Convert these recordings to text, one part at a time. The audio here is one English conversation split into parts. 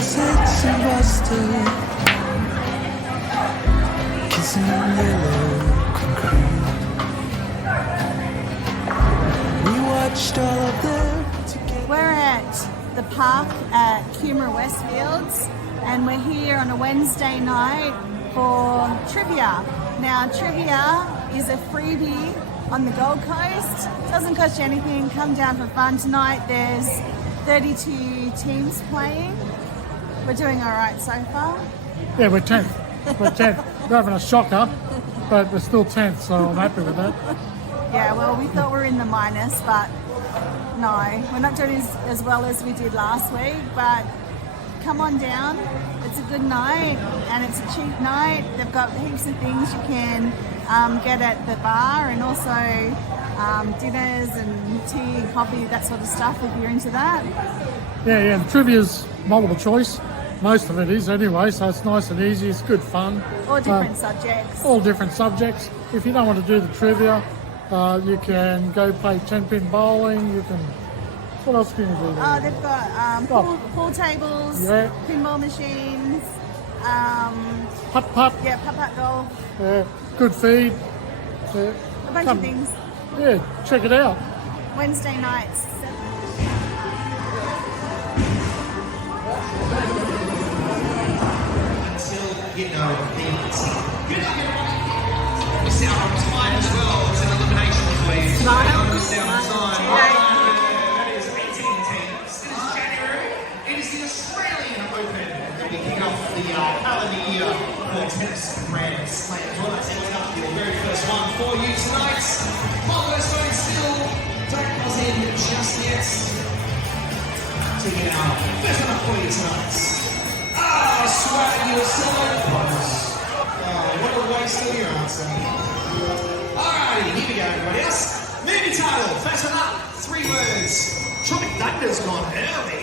sunsets in Boston, kissing yellow concrete. We watched all of them together. We're at the park at Coomera Westfields, and we're here on a Wednesday night for trivia. Now, trivia is a freebie on the Gold Coast. Doesn't cost you anything. Come down for fun. Tonight there's 32 teams playing. We're doing all right so far. Yeah, we're 10th. We're 10th. We're having a shocker, but we're still 10th, so I'm happy with that. Yeah, well, we thought we were in the minus, but no, we're not doing as well as we did last week. But come on down. It's a good night and it's a cheap night. They've got heaps of things you can get at the bar, and also dinners and tea and coffee, that sort of stuff, if you're into that. Yeah, the trivia's multiple choice. Most of it is anyway, so it's nice and easy. It's good fun. All different subjects. All different subjects. If you don't want to do the trivia, you can go play 10-pin bowling. You can. What else can you do there? Oh, they've got pool tables, yeah, pinball machines, Putt-Putt. yeah, Putt-Putt golf. Yeah, good feed. Yeah. A bunch of things. Yeah, check it out. Wednesday nights. Until, you know, we set up on time as well. It's an elimination, please. Smile. Goes down on time. Yeah. That is 18 teams. It is January. It is the Australian Open. They'll be kicking off the calendar year for tennis Grand Slam. Well, let's take up the very first one for you tonight. Marvelous going still. Don't buzz in just yet. Taking our first one up for you tonight. Ah, swag you so close. Oh, what a waste of your answer. Alrighty, here we go, everybody else. Movie title, first one up, 3 words. Tropic Thunder's gone early.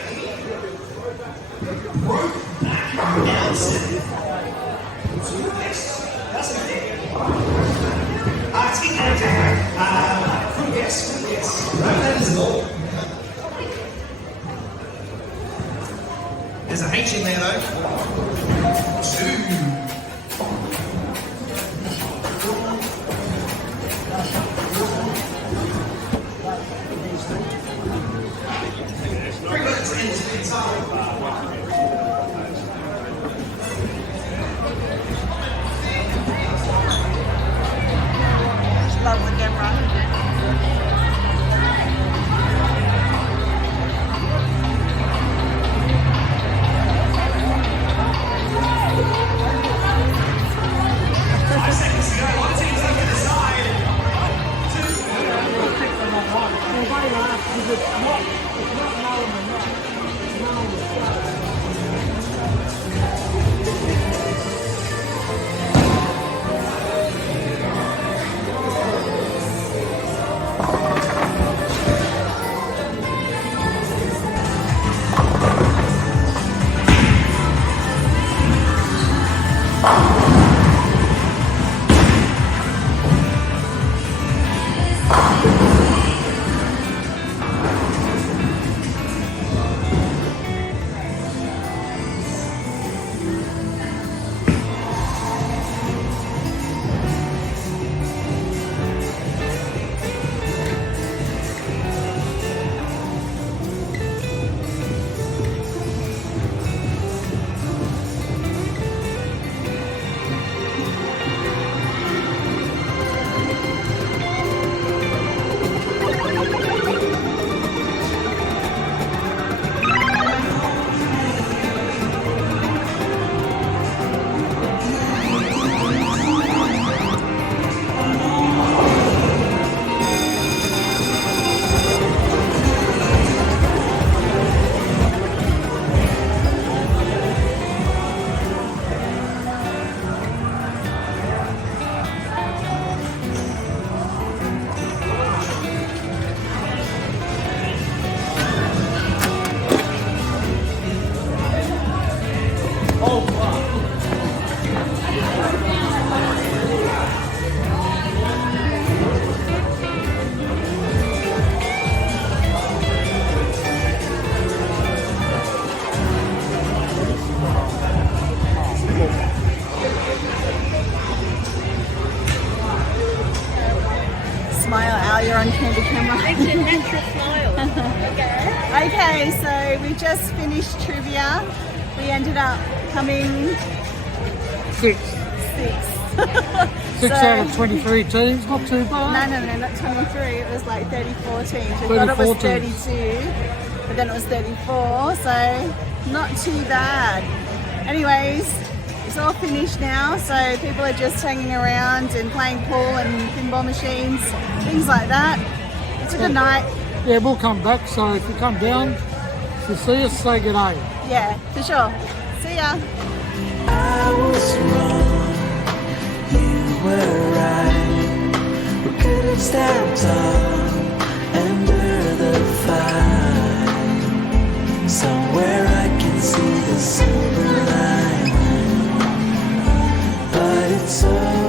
Brokeback Mountain. That's a thing. It's incorrect. Good guess. That is all. There's a H in there though. 2. Love the camera. Makes you a natural smile. Okay, so we just finished trivia. We ended up coming 6. 6. 6 out of 23 teams, not too bad. No, not 23. It was like 34 teams. We thought it 34 was 32, but then it was 34, so not too bad. Anyways, it's all finished now, so people are just hanging around and playing pool and pinball machines, things like that. It's a good night. Yeah, we'll come back, so if you come down to see us, say good day. Yeah, for sure. See ya. I was wrong, you were right. We could have stepped up under the fire. Somewhere I can see the silver line, but it's over.